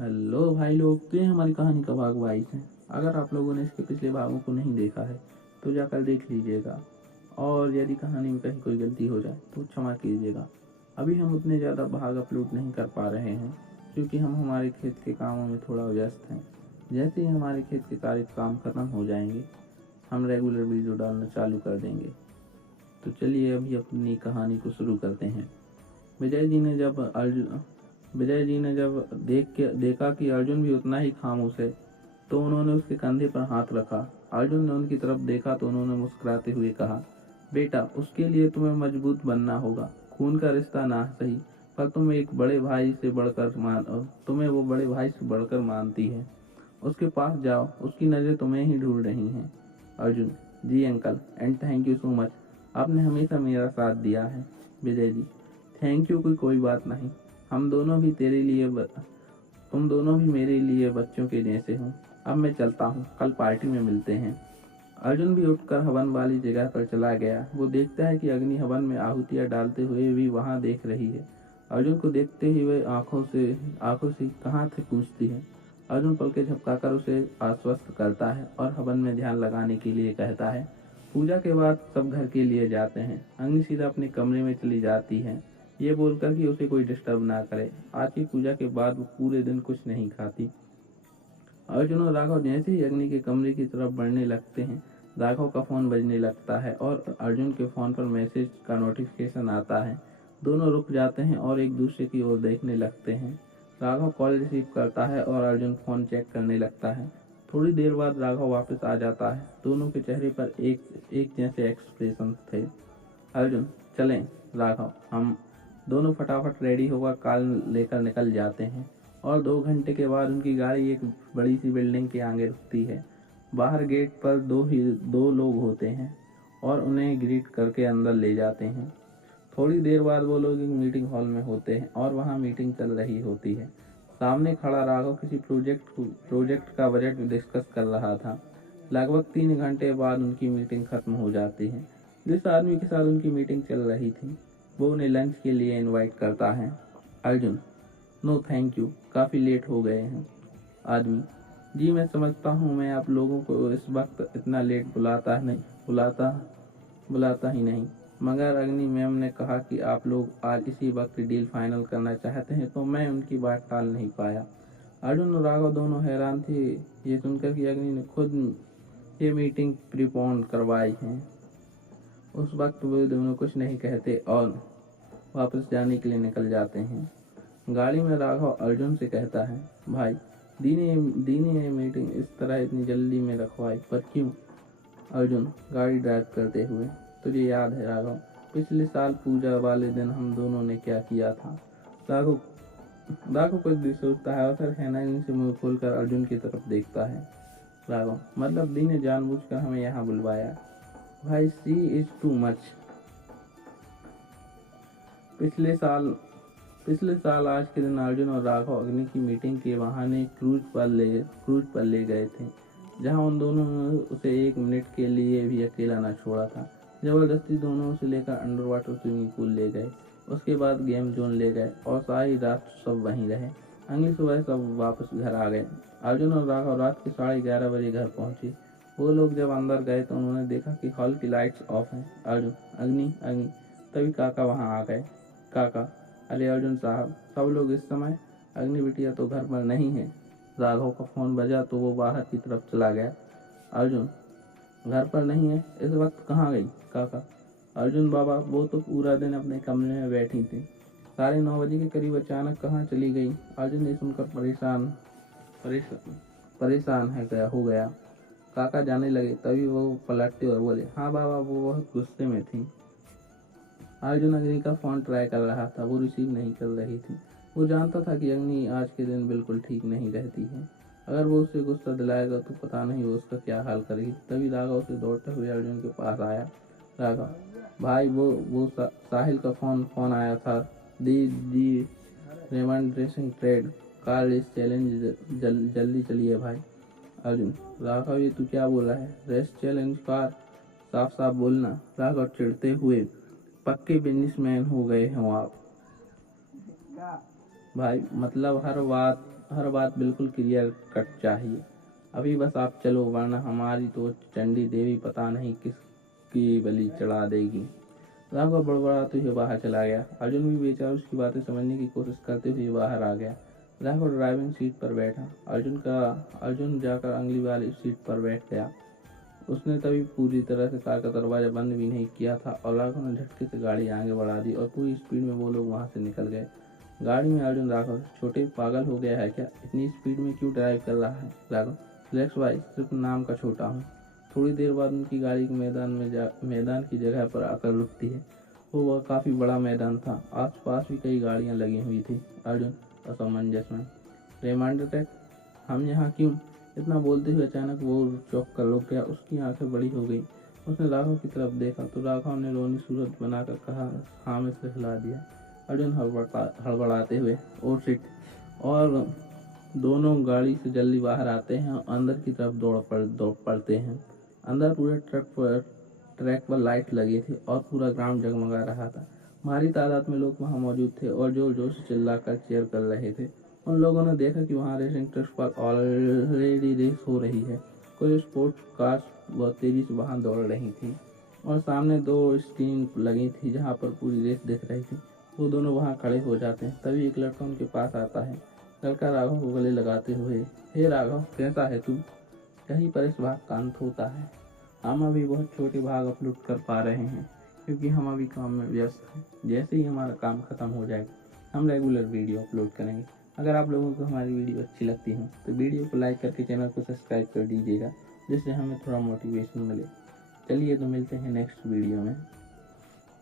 Hello भाई लोग, तो ये हमारी कहानी का भाग 22 है। अगर आप लोगों ने इसके पिछले भागों को नहीं देखा है तो जाकर देख लीजिएगा, और यदि कहानी में कहीं कोई गलती हो जाए तो क्षमा कीजिएगा। अभी हम उतने ज़्यादा भाग अपलोड नहीं कर पा रहे हैं क्योंकि हम हमारे खेत के कामों में थोड़ा व्यस्त हैं। जैसे ही हमारे खेत के कार्य काम खत्म हो जाएंगे, हम रेगुलर वीडियो डालना चालू कर देंगे। तो चलिए अभी अपनी कहानी को शुरू करते हैं। विजय जी ने जब अर्जुन विजय जी ने जब देखा कि अर्जुन भी उतना ही खामोश है, तो उन्होंने उसके कंधे पर हाथ रखा। अर्जुन ने उनकी तरफ देखा तो उन्होंने मुस्कुराते हुए कहा, बेटा, उसके लिए तुम्हें मजबूत बनना होगा। खून का रिश्ता ना सही, पर तुम्हें वो बड़े भाई से बढ़कर मानती है। उसके पास जाओ, उसकी नज़र तुम्हें ही ढूंढ रही हैं। Arjun, ji uncle, and thank you so much. आपने हमेशा मेरा साथ दिया है। विजय जी, थैंक यू की कोई बात नहीं। हम दोनों भी तेरे लिए तुम दोनों भी मेरे लिए बच्चों के जैसे हो। अब मैं चलता हूँ, कल पार्टी में मिलते हैं। अर्जुन भी उठकर हवन वाली जगह पर चला गया। वो देखता है कि अग्नि हवन में आहुतियाँ डालते हुए भी वहाँ देख रही है। अर्जुन को देखते ही वह आंखों से कहाँ थे पूछती है। अर्जुन पलके झपकाकर उसे आश्वस्त करता है और हवन में ध्यान लगाने के लिए कहता है। पूजा के बाद सब घर के लिए जाते हैं। अग्नि सीधा अपने कमरे में चली जाती है, ये बोलकर कि उसे कोई डिस्टर्ब ना करे। आज की पूजा के बाद वो पूरे दिन कुछ नहीं खाती। अर्जुन और राघव जैसे ही अग्नि के कमरे की तरफ बढ़ने लगते हैं, राघव का फोन बजने लगता है और अर्जुन के फोन पर मैसेज का नोटिफिकेशन आता है। दोनों रुक जाते हैं और एक दूसरे की ओर देखने लगते हैं। राघव कॉल रिसीव करता है और अर्जुन फोन चेक करने लगता है। थोड़ी देर बाद राघव वापस आ जाता है। दोनों के चेहरे पर एक जैसे एक्सप्रेशन थे। अर्जुन, चलें। राघव, हम दोनों फटाफट रेडी होकर कार लेकर निकल जाते हैं और 2 घंटे के बाद उनकी गाड़ी एक बड़ी सी बिल्डिंग के आगे रुकती है। बाहर गेट पर दो लोग होते हैं और उन्हें ग्रीट करके अंदर ले जाते हैं। थोड़ी देर बाद वो लोग एक मीटिंग हॉल में होते हैं और वहाँ मीटिंग चल रही होती है। सामने खड़ा राघव किसी प्रोजेक्ट का बजट डिस्कस कर रहा था। लगभग 3 घंटे बाद उनकी मीटिंग खत्म हो जाती है। जिस आदमी के साथ उनकी मीटिंग चल रही थी, वो उन्हें लंच के लिए इनवाइट करता है। अर्जुन, नो थैंक यू, काफ़ी लेट हो गए हैं। आदमी, जी मैं समझता हूँ, मैं आप लोगों को इस वक्त इतना लेट बुलाता ही नहीं, मगर अग्नि मैम ने कहा कि आप लोग आज इसी वक्त डील फाइनल करना चाहते हैं, तो मैं उनकी बात टाल नहीं पाया। अर्जुन और राघव दोनों हैरान थे ये सुनकर कि अग्नि ने खुद ये मीटिंग प्रीपोन करवाई है। उस वक्त वे दोनों कुछ नहीं कहते और वापस जाने के लिए निकल जाते हैं। गाड़ी में राघव अर्जुन से कहता है, भाई, दी ने ये मीटिंग इस तरह इतनी जल्दी में रखवाई, पर क्यों? अर्जुन गाड़ी ड्राइव करते हुए, तुझे याद है राघव, पिछले साल पूजा वाले दिन हम दोनों ने क्या किया था? राघव राघव कुछ भी सोचता है और फिर हैनाइन से मुंह खोलकर अर्जुन की तरफ देखता है। राघव, मतलब दी ने जानबूझकर हमें यहाँ बुलवाया? भाई, सी इज टू मच। पिछले साल आज के दिन अर्जुन और राघव अग्नि की मीटिंग के बहाने क्रूज पर ले गए थे, जहां उन दोनों ने उसे 1 मिनट के लिए भी अकेला न छोड़ा था। जबरदस्ती दोनों उसे लेकर अंडर वाटर स्विमिंग पूल ले गए, उसके बाद गेम जोन ले गए और सारी रात सब वहीं रहे। अगली सुबह सब वापस घर आ गए। अर्जुन और राघव रात के 11:30 बजे घर पहुंचे। वो लोग जब अंदर गए तो उन्होंने देखा कि हॉल की लाइट्स ऑफ हैं। अर्जुन, अग्नि अग्नि तभी काका वहां आ गए। काका, अरे अर्जुन साहब, सब लोग इस समय? अग्नि बिटिया तो घर पर नहीं है। राघव का फोन बजा तो वो बाहर की तरफ चला गया। अर्जुन, घर पर नहीं है? इस वक्त कहाँ गई? काका, अर्जुन बाबा, वो तो पूरा दिन अपने कमरे में बैठी थी, 9:30 बजे के करीब अचानक कहाँ चली गई? अर्जुन ने सुनकर हो गया। काका जाने लगे, तभी वो पलटते और बोले, हाँ बाबा, वो बहुत गुस्से में थी। अर्जुन अग्नि का फोन ट्राई कर रहा था, वो रिसीव नहीं कर रही थी। वो जानता था कि अग्नि आज के दिन बिल्कुल ठीक नहीं रहती है। अगर वो उसे गुस्सा दिलाएगा तो पता नहीं वो उसका क्या हाल करेगी। तभी राघव उसे दौड़ते हुए अर्जुन के पास आया। राघव, भाई, वो साहिल का फोन आया था। The Raymond racing trade car race challenge, जल्दी चलिए भाई। अर्जुन, राघव, ये तू क्या बोला है? Race challenge car? साफ साफ बोलना। राघव चिढ़ते हुए, पक्के बिजनेसमैन हो गए हो आप भाई, मतलब हर बात हर बात बिल्कुल क्लियर कट चाहिए। अभी बस आप चलो, वरना हमारी तो चंडी देवी पता नहीं किसकी बलि चढ़ा देगी। राघव बड़बड़ाते हुए बाहर चला गया। अर्जुन भी बेचारा उसकी बातें समझने की कोशिश करते हुए बाहर आ गया। राघव ड्राइविंग सीट पर बैठा। अर्जुन जाकर अगली वाली सीट पर बैठ गया। उसने तभी पूरी तरह से कार का दरवाजा बंद भी नहीं किया था और राघव ने झटके से गाड़ी आगे बढ़ा दी और पूरी स्पीड में वो लोग वहां से निकल गए। गाड़ी में अर्जुन राघव, छोटे पागल हो गया है क्या? इतनी स्पीड में क्यों ड्राइव कर रहा है? राघव, रिलैक्स भाई, सिर्फ नाम का छोटा हूँ। थोड़ी देर बाद उनकी गाड़ी मैदान की जगह पर आकर रुकती है। वह काफी बड़ा मैदान था। आसपास भी कई गाड़ियां लगी हुई थी। अर्जुन असमंजस में, रिमाइंडर ट्रैक, हम यहाँ क्यों? इतना बोलते हुए अचानक वो चौंक कर रुक गया। उसकी आंखें बड़ी हो गई। उसने राघव की तरफ देखा तो राघव ने रोनी सूरत बनाकर कहा, हाँ में से हिला दिया। अर्जुन हड़बड़ाते हुए, ओ शिट, और दोनों गाड़ी से जल्दी बाहर आते हैं और अंदर की तरफ दौड़ पड़ते हैं। अंदर पूरे ट्रैक पर लाइट लगी थी और पूरा ग्राउंड जगमगा रहा था। भारी तादाद में लोग वहां मौजूद थे और जोर जोर से चिल्लाकर चीयर कर रहे थे। उन लोगों ने देखा कि वहां रेसिंग ट्रैक पर ऑलरेडी रेस हो रही है। कुछ स्पोर्ट्स कार्स बहुत तेजी से वहां दौड़ रही थी और सामने 2 स्क्रीन लगी थी जहां पर पूरी रेस दिख रही थी। वो दोनों वहां खड़े हो जाते हैं। तभी एक लड़का उनके पास आता है। लड़का राघव को गले लगाते हुए, हे राघव, कैसा है तू? यहीं पर इस भाग का अंत होता है। हम अभी बहुत छोटे भाग अपलोड कर पा रहे हैं क्योंकि हम अभी काम में व्यस्त हैं। जैसे ही हमारा काम खत्म हो जाएगा हम रेगुलर वीडियो अपलोड करेंगे। अगर आप लोगों को हमारी वीडियो अच्छी लगती हो तो वीडियो को लाइक करके चैनल को सब्सक्राइब कर दीजिएगा, जिससे हमें थोड़ा मोटिवेशन मिले। चलिए तो मिलते हैं नेक्स्ट वीडियो में।